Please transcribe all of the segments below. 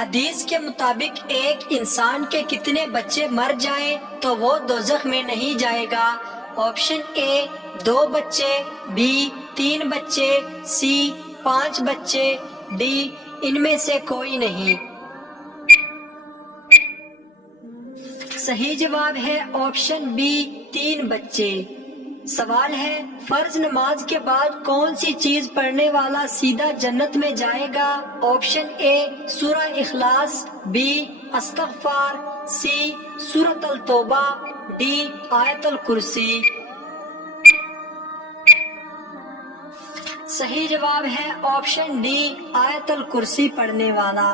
حدیث کے مطابق ایک انسان کے کتنے بچے مر جائیں تو وہ دوزخ میں نہیں جائے گا؟ آپشن اے 2 بچے، بی 3 بچے، سی 5 بچے، ڈی ان میں سے کوئی نہیں۔ صحیح جواب ہے آپشن بی 3 بچے۔ سوال ہے فرض نماز کے بعد کون سی چیز پڑھنے والا سیدھا جنت میں جائے گا؟ آپشن اے سورہ اخلاص، بی استغفار، سی سورۃ التوبہ، ڈی آیت الکرسی۔ صحیح جواب ہے آپشن ڈی آیت الکرسی پڑھنے والا۔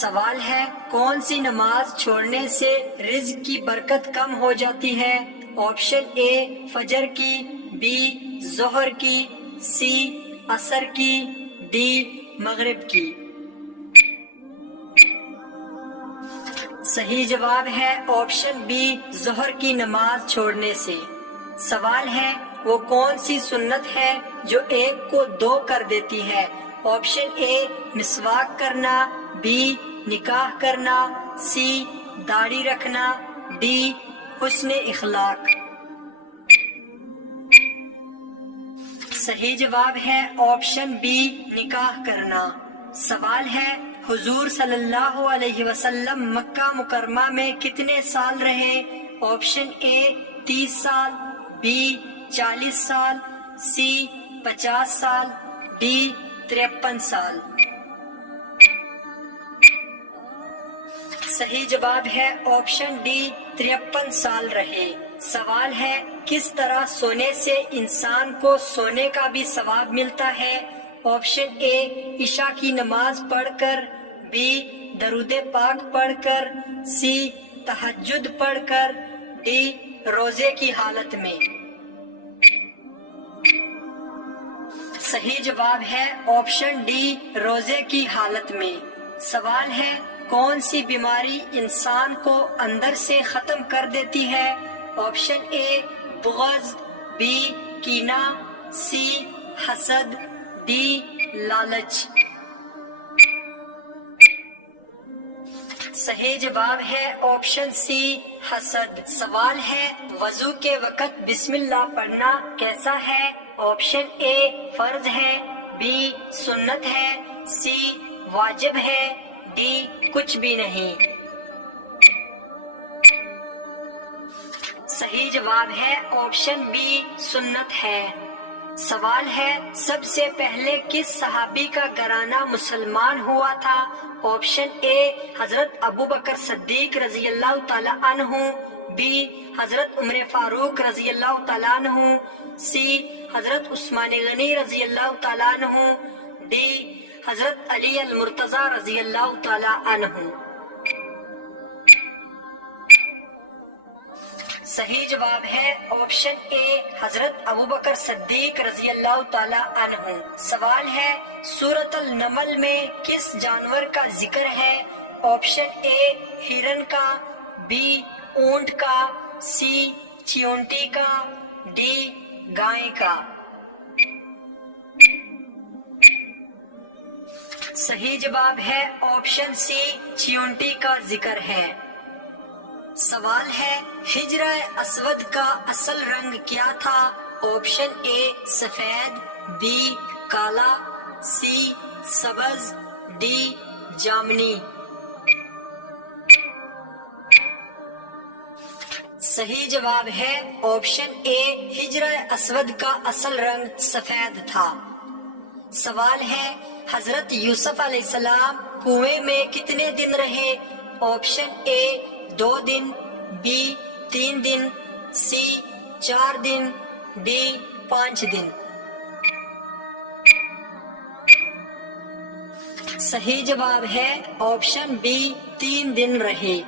سوال ہے کون سی نماز چھوڑنے سے رزق کی برکت کم ہو جاتی ہے؟ آپشن اے فجر کی، بی ظہر کی، سی عصر کی، ڈی مغرب کی۔ صحیح جواب ہے آپشن بی ظہر کی نماز چھوڑنے سے۔ سوال ہے وہ کون سی سنت ہے جو ایک کو 2 کر دیتی ہے؟ آپشن اے مسواک کرنا، بی نکاح کرنا، سی داڑھی رکھنا، ڈی حسن اخلاق۔ صحیح جواب ہے آپشن بی نکاح کرنا۔ سوال ہے حضور صلی اللہ علیہ وسلم مکہ مکرمہ میں کتنے سال رہے؟ آپشن اے 30 سال، بی 40 سال، سی 50 سال، ڈی 53 سال۔ صحیح جواب ہے آپشن ڈی 53 سال رہے۔ سوال ہے کس طرح سونے سے انسان کو سونے کا بھی ثواب ملتا ہے؟ آپشن اے عشاء کی نماز پڑھ کر، بی درود پاک پڑھ کر، سی تہجد پڑھ کر، ڈی روزے کی حالت میں۔ صحیح جواب ہے آپشن ڈی روزے کی حالت میں۔ سوال ہے کون سی بیماری انسان کو اندر سے ختم کر دیتی ہے؟ آپشن اے بغض، بی کینہ، سی حسد، ڈی لالچ۔ صحیح جواب ہے آپشن سی حسد۔ سوال ہے وضو کے وقت بسم اللہ پڑھنا کیسا ہے؟ آپشن اے فرض ہے، بی سنت ہے، سی واجب ہے، ڈی کچھ بھی نہیں۔ صحیح جواب ہے آپشن بی سنت ہے۔ سوال ہے سب سے پہلے کس صحابی کا گھرانہ مسلمان ہوا تھا؟ آپشن اے حضرت ابوبکر صدیق رضی اللہ تعالی عنہ، بی حضرت عمر فاروق رضی اللہ تعالی عنہ، سی حضرت عثمان غنی رضی اللہ تعالی عنہ، ڈی حضرت علی المرتضی رضی اللہ تعالی عنہ۔ صحیح جواب ہے آپشن اے حضرت ابوبکر صدیق رضی اللہ تعالی عنہ۔ سوال ہے سورۃ النمل میں کس جانور کا ذکر ہے؟ آپشن اے ہرن کا، بی اونٹ کا، سی چیونٹی کا، ڈی گائے کا۔ صحیح جواب ہے آپشن سی چیونٹی کا ذکر ہے۔ سوال ہے حجرہ اسود کا اصل رنگ کیا تھا؟ آپشن اے سفید، بی کالا، سی سبز، ڈی جامنی۔ صحیح جواب ہے آپشن اے حجرہ اسود کا اصل رنگ سفید تھا۔ سوال ہے حضرت یوسف علیہ السلام کنویں میں کتنے دن رہے؟ آپشن اے 2 دن، بی 3 دن، سی 4 دن، ڈی 5 دن۔ صحیح جواب ہے آپشن بی 3 دن رہے۔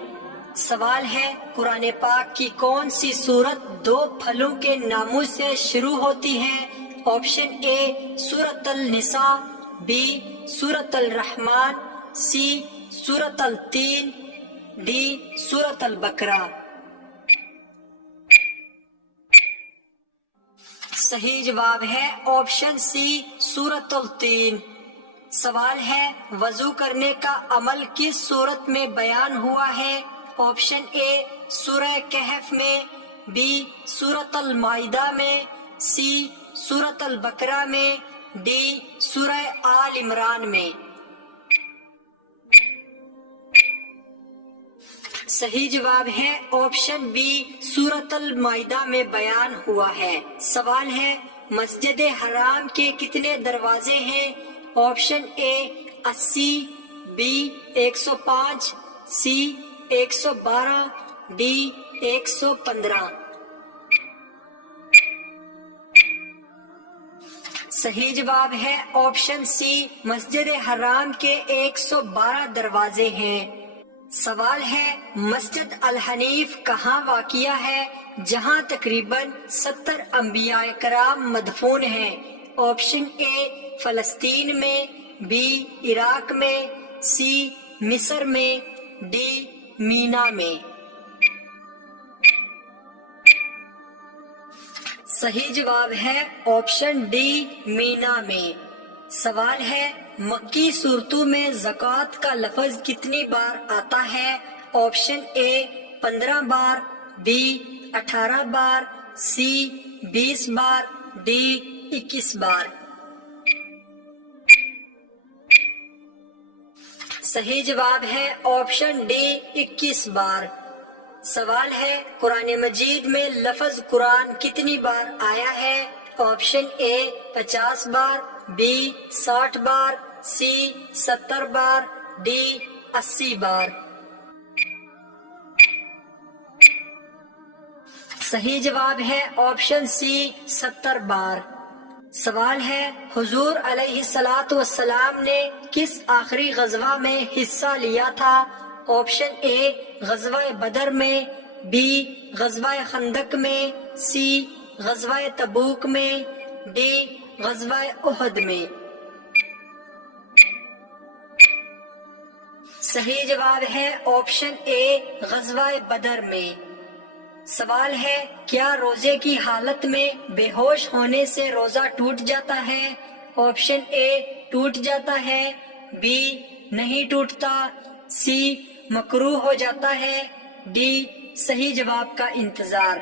سوال ہے قرآن پاک کی کون سی سورت 2 پھلوں کے ناموں سے شروع ہوتی ہے؟ آپشن اے سورۃ النساء، بی سورۃ الرحمن، سی سورۃ التین، ڈی سورۃ البقرہ۔ صحیح جواب ہے آپشن سی سورۃ التین۔ سوال ہے وضو کرنے کا عمل کس صورت میں بیان ہوا ہے؟ آپشن اے سورہ کہف میں، بی سورۃ المائدہ میں، سی سورۃ البقرہ میں، ڈی سورہ آل عمران میں۔ صحیح جواب ہے آپشن بی سورۃ المائدہ میں بیان ہوا ہے۔ سوال ہے مسجد حرام کے کتنے دروازے ہیں؟ Option A 80، B 105، C 112، D 115۔ صحیح جواب ہے آپشن سی مسجد حرام کے 112 دروازے ہیں۔ سوال ہے مسجد الحنیف کہاں واقع ہے جہاں تقریباً 70 انبیاء کرام مدفون ہیں؟ آپشن اے فلسطین میں، بی عراق میں، سی مصر میں، ڈی مینا میں۔ صحیح جواب ہے آپشن ڈی مینا میں۔ سوال ہے مکی صورتوں میں زکوٰۃ کا لفظ کتنی بار آتا ہے؟ آپشن اے 15 بار، بی 18 بار، سی 20 بار، ڈی 21 بار۔ صحیح جواب ہے آپشن ڈی 21 بار۔ سوال ہے قرآن مجید میں لفظ قرآن کتنی بار آیا ہے؟ آپشن اے 50 بار، بی 60 بار، سی 70 بار، ڈی 80 بار۔ صحیح جواب ہے آپشن سی 70 بار۔ سوال ہے حضور علیہ الصلوۃ والسلام نے کس آخری غزوہ میں حصہ لیا تھا؟ آپشن اے غزوہ بدر میں، بی غزوہ خندق میں، سی غزوہ تبوک میں، ڈی غزوہ احد میں۔ صحیح جواب ہے آپشن اے غزوہ بدر میں۔ سوال ہے کیا روزے کی حالت میں بے ہوش ہونے سے روزہ ٹوٹ جاتا ہے؟ آپشن اے ٹوٹ جاتا ہے، بی نہیں ٹوٹتا، سی مکروہ ہو جاتا ہے، ڈی صحیح جواب کا انتظار۔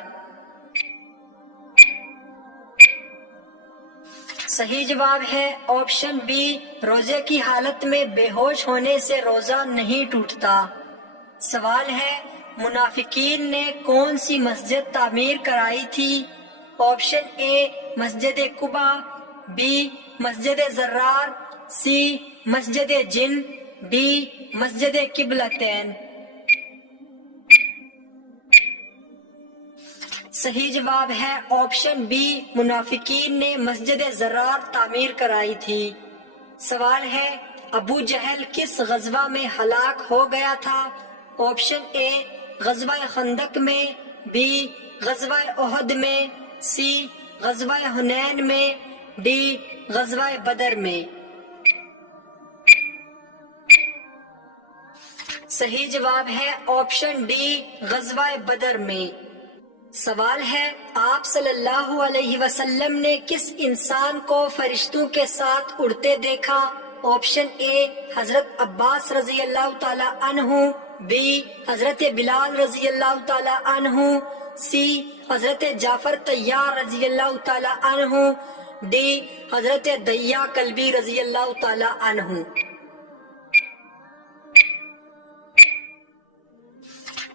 صحیح جواب ہے آپشن بی روزے کی حالت میں بے ہوش ہونے سے روزہ نہیں ٹوٹتا۔ سوال ہے منافقین نے کون سی مسجد تعمیر کرائی تھی؟ Option a Masjid Quba, be مسجد زرار، سی مسجد جن، ڈی مسجد قبلتین۔ صحیح جواب ہے آپشن بی منافقین نے مسجد زرار تعمیر کرائی تھی۔ سوال ہے ابو جہل کس غزوہ میں ہلاک ہو گیا تھا؟ آپشن اے غزوہ خندق میں، بی غزوہ احد میں، سی غزوہ حنین میں، ڈی غزوہ بدر میں۔ صحیح جواب ہے آپشن ڈی غزوہ بدر میں۔ سوال ہے آپ صلی اللہ علیہ وسلم نے کس انسان کو فرشتوں کے ساتھ اڑتے دیکھا؟ آپشن اے حضرت عباس رضی اللہ تعالی عنہ، بی حضرت بلال رضی اللہ تعالی عنہ، سی حضرت جعفر طیار رضی اللہ تعالی عنہ، ڈی حضرت دیا کلبی رضی اللہ تعالی عنہ۔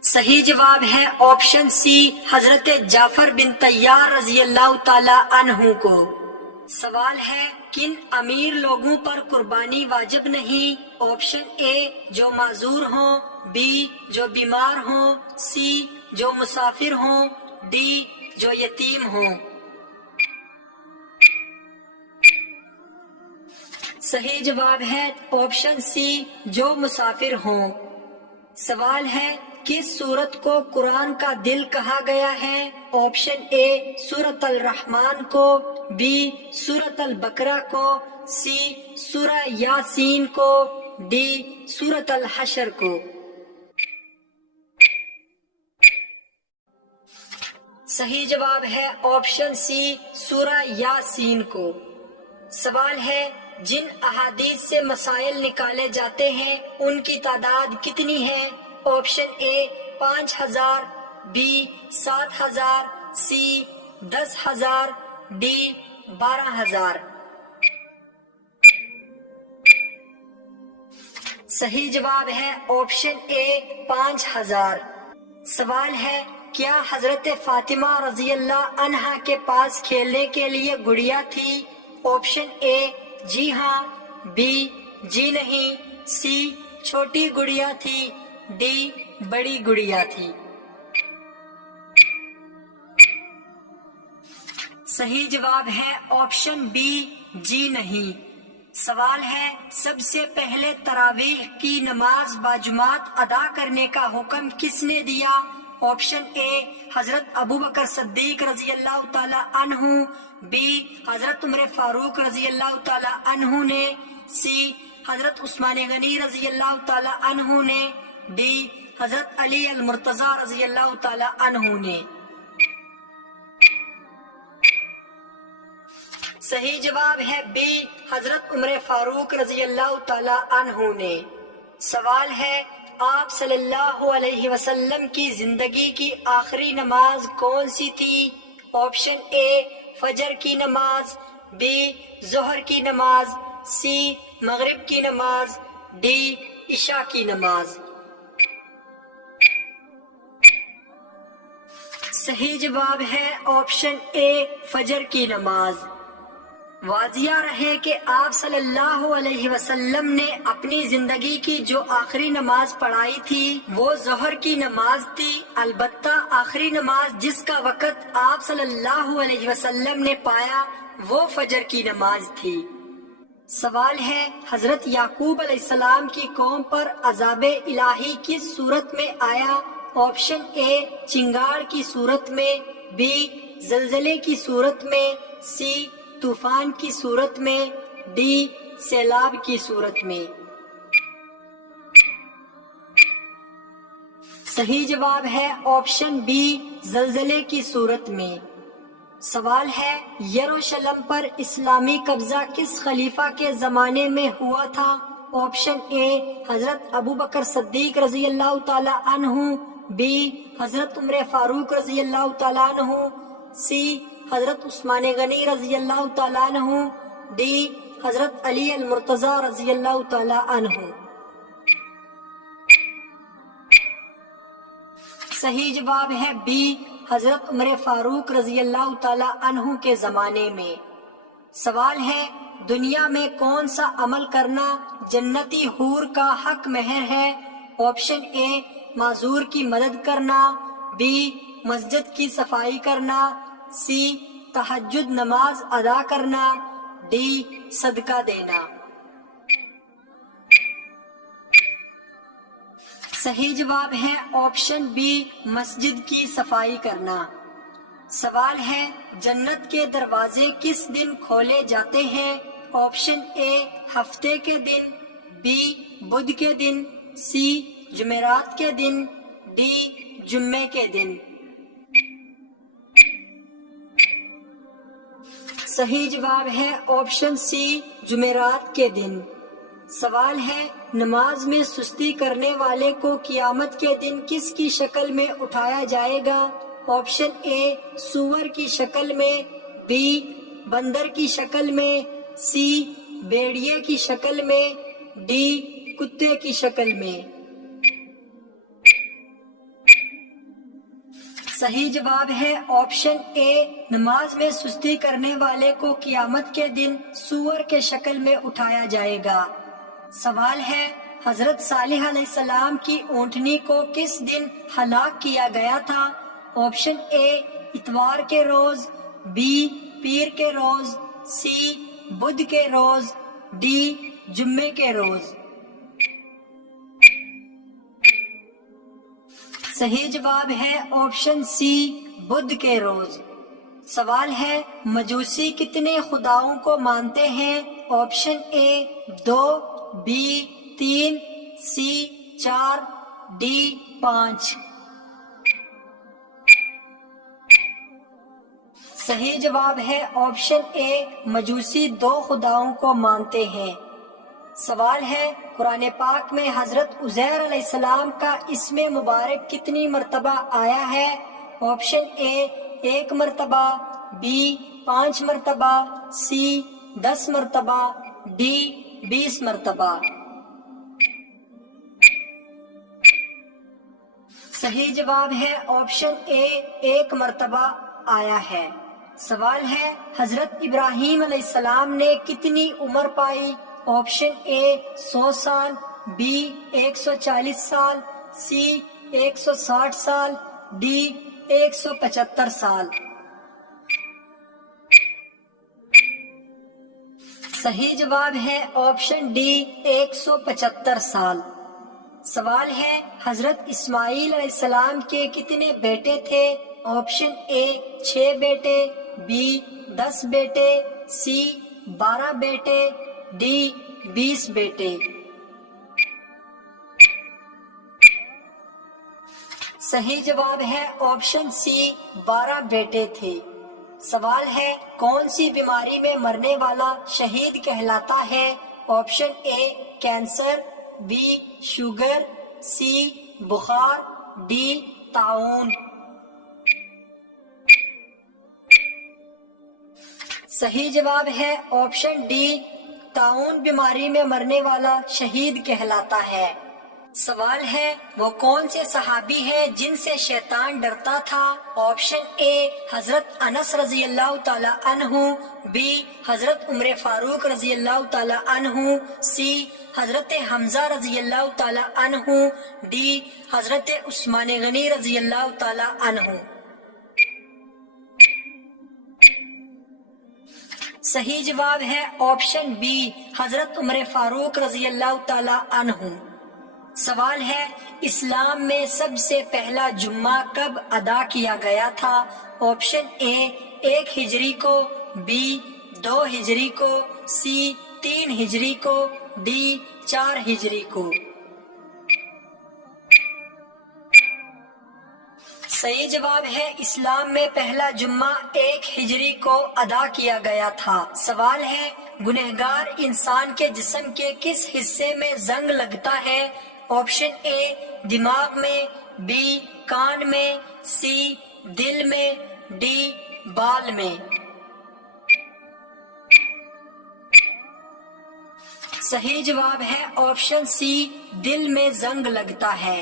صحیح جواب ہے آپشن سی حضرت جعفر بن طیار رضی اللہ تعالی عنہ کو۔ سوال ہے کن امیر لوگوں پر قربانی واجب نہیں؟ آپشن اے جو معذور ہوں، بی جو بیمار ہوں، سی جو مسافر ہوں، ڈی جو یتیم ہوں۔ صحیح جواب ہے آپشن سی جو مسافر ہوں۔ سوال ہے کس سورت کو قرآن کا دل کہا گیا ہے؟ آپشن اے سورۃ الرحمن کو، بی سورۃ البقرہ کو، سی سورہ یاسین کو، ڈی سورۃ الحشر کو۔ صحیح جواب ہے آپشن سی سورہ یاسین کو۔ سوال ہے جن احادیث سے مسائل نکالے جاتے ہیں ان کی تعداد کتنی ہے؟ Option A 5000، B 7000، C 10,000، D 12,000۔ صحیح جواب ہے آپشن اے 5000۔ سوال ہے کیا حضرت فاطمہ رضی اللہ عنہا کے پاس کھیلنے کے لیے گڑیا تھی؟ آپشن اے جی ہاں، بی جی نہیں، سی چھوٹی گڑیا تھی، ڈی بڑی گڑیا تھی۔ صحیح جواب ہے آپشن بی جی نہیں۔ سوال ہے سب سے پہلے تراویح کی نماز باجماعت ادا کرنے کا حکم کس نے دیا؟ آپشن اے حضرت ابوبکر صدیق رضی اللہ تعالی عنہ، بی حضرت عمر فاروق رضی اللہ تعالی عنہ نے، سی حضرت عثمان غنی رضی اللہ تعالی عنہ نے، ڈی حضرت علی المرتضی رضی اللہ تعالی عنہ نے۔ صحیح جواب ہے بی حضرت عمر فاروق رضی اللہ تعالی عنہ نے۔ سوال ہے آپ صلی اللہ علیہ وسلم کی زندگی کی آخری نماز کون سی تھی؟ آپشن اے فجر کی نماز، بی ظہر کی نماز، سی مغرب کی نماز، ڈی عشاء کی نماز۔ صحیح جواب ہے آپشن اے فجر کی نماز۔ واضح رہے کہ آپ صلی اللہ علیہ وسلم نے اپنی زندگی کی جو آخری نماز پڑھائی تھی وہ ظہر کی نماز تھی، البتہ آخری نماز جس کا وقت آپ صلی اللہ علیہ وسلم نے پایا وہ فجر کی نماز تھی۔ سوال ہے حضرت یعقوب علیہ السلام کی قوم پر عذاب الہی کس صورت میں آیا؟ آپشن اے چنگاڑ کی صورت میں، بی زلزلے کی صورت میں، سی طوفان کی صورت میں، ڈی سیلاب کی صورت میں۔ صحیح جواب ہے آپشن بی زلزلے کی صورت میں۔ سوال ہے یروشلم پر اسلامی قبضہ کس خلیفہ کے زمانے میں ہوا تھا؟ آپشن اے حضرت ابوبکر صدیق رضی اللہ تعالی عنہ، بی حضرت عمر فاروق رضی اللہ تعالی عنہ، سی حضرت عثمان غنی رضی اللہ تعالیٰ عنہ، ڈی حضرت علی المرتضی رضی اللہ تعالیٰ عنہ۔ صحیح جواب ہے بی حضرت عمر فاروق رضی اللہ تعالیٰ عنہ کے زمانے میں۔ سوال ہے دنیا میں کون سا عمل کرنا جنتی حور کا حق مہر ہے؟ آپشن اے معذور کی مدد کرنا، بی مسجد کی صفائی کرنا، سی تہجد نماز ادا کرنا، ڈی صدقہ دینا۔ صحیح جواب ہے آپشن بی مسجد کی صفائی کرنا۔ سوال ہے جنت کے دروازے کس دن کھولے جاتے ہیں؟ آپشن اے ہفتے کے دن، بی بدھ کے دن، سی جمعرات کے دن، ڈی جمعے کے دن۔ صحیح جواب ہے آپشن سی جمعرات کے دن۔ سوال ہے نماز میں سستی کرنے والے کو قیامت کے دن کس کی شکل میں اٹھایا جائے گا؟ آپشن اے سور کی شکل میں، بی بندر کی شکل میں، سی بھیڑیے کی شکل میں، ڈی کتے کی شکل میں۔ صحیح جواب ہے آپشن اے نماز میں سستی کرنے والے کو قیامت کے دن سور کے شکل میں اٹھایا جائے گا۔ سوال ہے حضرت صالح علیہ السلام کی اونٹنی کو کس دن ہلاک کیا گیا تھا؟ آپشن اے اتوار کے روز، بی پیر کے روز، سی بدھ کے روز، ڈی جمعے کے روز۔ صحیح جواب ہے آپشن سی بدھ کے روز۔ سوال ہے مجوسی کتنے خداؤں کو مانتے ہیں؟ Option A 2، B 3، C 4، D 5۔ صحیح جواب ہے آپشن اے، مجوسی دو خداؤں کو مانتے ہیں۔ سوال ہے، قرآن پاک میں حضرت عزیر علیہ السلام کا اسم مبارک کتنی مرتبہ آیا ہے؟ آپشن اے 1 مرتبہ، بی 5 مرتبہ، سی 10 مرتبہ، ڈی 20 مرتبہ۔ صحیح جواب ہے آپشن اے 1 مرتبہ آیا ہے۔ سوال ہے، حضرت ابراہیم علیہ السلام نے کتنی عمر پائی؟ آپشن اے 100 سال، بی 140 سال، سی 160 سال، ڈی 175 سال۔ صحیح جواب ہے آپشن ڈی 175 سال۔ سوال ہے، حضرت اسماعیل علیہ السلام کے کتنے بیٹے تھے؟ آپشن اے 6 بیٹے، بی 10 بیٹے، سی 12 بیٹے، ڈی 20 بیٹے۔ صحیح جواب ہے آپشن سی 12 بیٹے تھے۔ سوال ہے، کون سی بیماری میں مرنے والا شہید کہلاتا ہے؟ Option A cancer, B sugar, C بخار، ڈی طاعون۔ صحیح جواب ہے آپشن ڈی، طاعون بیماری میں مرنے والا شہید کہلاتا ہے۔ سوال ہے، وہ کون سے صحابی ہیں جن سے شیطان ڈرتا تھا؟ آپشن اے حضرت انس رضی اللہ تعالی عنہ، بی حضرت عمر فاروق رضی اللہ تعالی عنہ، سی حضرت حمزہ رضی اللہ تعالی عنہ، ڈی حضرت عثمان غنی رضی اللہ تعالی عنہ۔ صحیح جواب ہے آپشن بی، حضرت عمر فاروق رضی اللہ تعالی عنہ۔ سوال ہے، اسلام میں سب سے پہلا جمعہ کب ادا کیا گیا تھا؟ آپشن اے 1 ہجری کو، بی 2 ہجری کو، سی 3 ہجری کو، ڈی 4 ہجری کو۔ صحیح جواب ہے، اسلام میں پہلا جمعہ 1 ہجری کو ادا کیا گیا تھا۔ سوال ہے، گنہگار انسان کے جسم کے کس حصے میں زنگ لگتا ہے؟ آپشن اے دماغ میں، بی کان میں، سی دل میں، ڈی بال میں۔ صحیح جواب ہے آپشن سی، دل میں زنگ لگتا ہے۔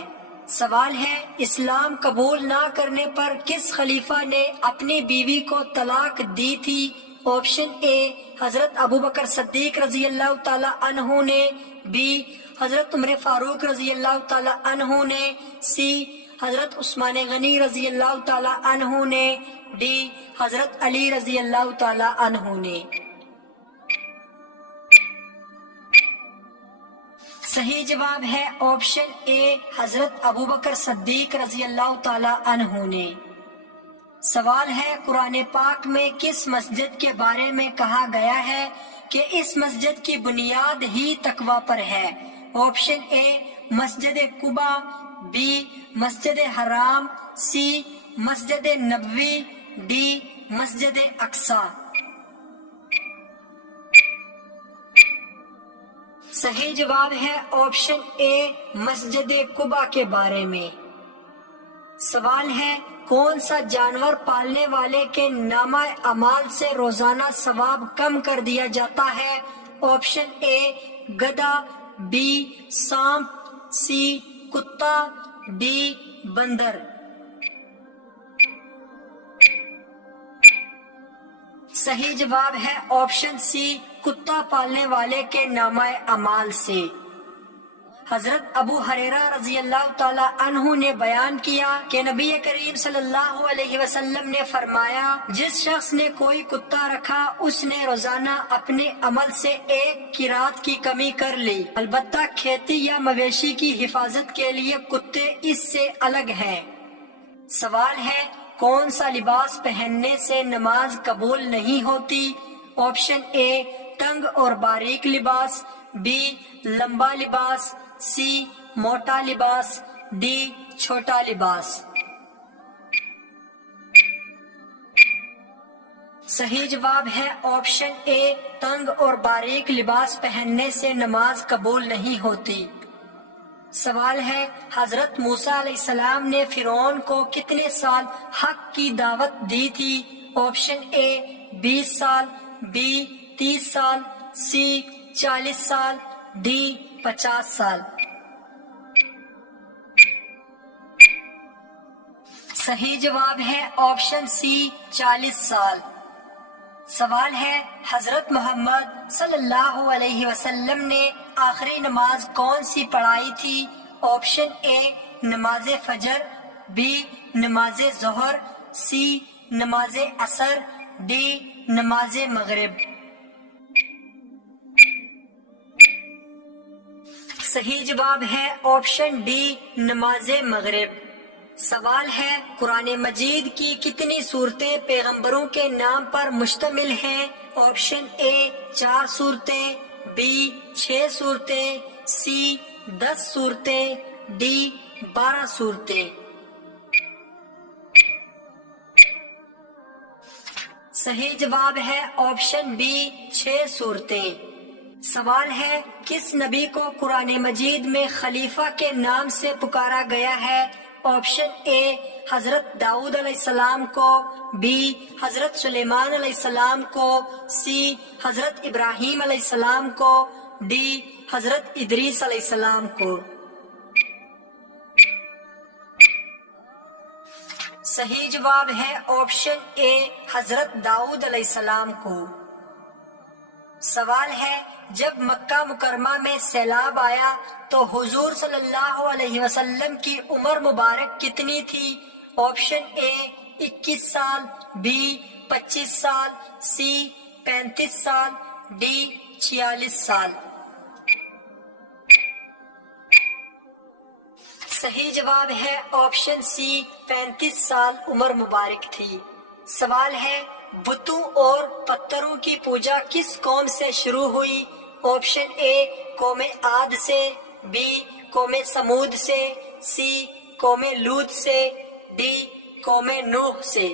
سوال ہے، اسلام قبول نہ کرنے پر کس خلیفہ نے اپنی بیوی کو طلاق دی تھی؟ آپشن اے حضرت ابوبکر صدیق رضی اللہ تعالی عنہ نے، بی حضرت عمر فاروق رضی اللہ تعالی عنہ نے، سی حضرت عثمان غنی رضی اللہ تعالی عنہ نے، ڈی حضرت علی رضی اللہ تعالی عنہ نے۔ صحیح جواب ہے آپشن اے حضرت ابوبکر صدیق رضی اللہ تعالی عنہ نے۔ سوال ہے، قرآن پاک میں کس مسجد کے بارے میں کہا گیا ہے کہ اس مسجد کی بنیاد ہی تقوی پر ہے؟ Option a Masjid Quba, be مسجد حرام، سی مسجد نبوی، ڈی مسجد اقصی۔ صحیح جواب ہے آپشن اے مسجد قباء کے بارے میں۔ سوال ہے، کون سا جانور پالنے والے کے نامہ اعمال سے روزانہ ثواب کم کر دیا جاتا ہے؟ آپشن اے گدھا، بی سانپ، سی کتا، ڈی بندر۔ صحیح جواب ہے آپشن سی، کتا پالنے والے کے نامہ اعمال سے۔ حضرت ابو ہریرہ رضی اللہ تعالی عنہ نے بیان کیا کہ نبی کریم صلی اللہ علیہ وسلم نے فرمایا، جس شخص نے کوئی کتا رکھا اس نے روزانہ اپنے عمل سے 1 قیراط کی کمی کر لی، البتہ کھیتی یا مویشی کی حفاظت کے لیے کتے اس سے الگ ہیں۔ سوال ہے، کون سا لباس پہننے سے نماز قبول نہیں ہوتی؟ آپشن اے تنگ اور باریک لباس، بی لمبا لباس، سی موٹا لباس، ڈی چھوٹا لباس۔ صحیح جواب ہے آپشن اے، تنگ اور باریک لباس پہننے سے نماز قبول نہیں ہوتی۔ سوال ہے، حضرت موسیٰ علیہ السلام نے فرعون کو کتنے سال حق کی دعوت دی تھی؟ آپشن اے 20 سال، بی 30 سال، سی 40 سال، ڈی 50 سال۔ صحیح جواب ہے آپشن سی 40 سال۔ سوال ہے، حضرت محمد صلی اللہ علیہ وسلم نے آخری نماز کون سی پڑھائی تھی؟ آپشن اے نماز فجر، بی نماز ظہر، سی نماز عصر، ڈی نماز مغرب۔ صحیح جواب ہے آپشن ڈی نماز مغرب۔ سوال ہے، قرآن مجید کی کتنی صورتیں پیغمبروں کے نام پر مشتمل ہیں؟ آپشن اے 4 صورتیں، بی 6 صورتیں، سی 10 صورتیں، ڈی 12 صورتیں۔ صحیح جواب ہے آپشن بی 6 صورتیں۔ سوال ہے، کس نبی کو قرآن مجید میں خلیفہ کے نام سے پکارا گیا ہے؟ آپشن اے حضرت داؤد علیہ السلام کو، بی حضرت سلیمان علیہ السلام کو، سی حضرت ابراہیم علیہ السلام کو، ڈی حضرت ادریس علیہ السلام کو۔ صحیح جواب ہے آپشن اے حضرت داؤد علیہ السلام کو۔ سوال ہے، جب مکہ مکرمہ میں سیلاب آیا تو حضور صلی اللہ علیہ وسلم کی عمر مبارک کتنی تھی؟ آپشن اے 21 سال، بی 25 سال، سی 35 سال، ڈی 46 سال۔ صحیح جواب ہے آپشن سی 35 سال عمر مبارک تھی۔ سوال ہے، بتوں اور پتھروں کی پوجا کس قوم سے شروع ہوئی؟ آپشن اے قوم عاد سے، بی قوم سمود سے، سی قوم لوط سے، ڈی قوم نوح سے۔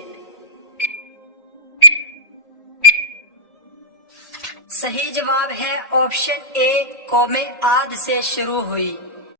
صحیح جواب ہے آپشن اے قوم عاد سے شروع ہوئی۔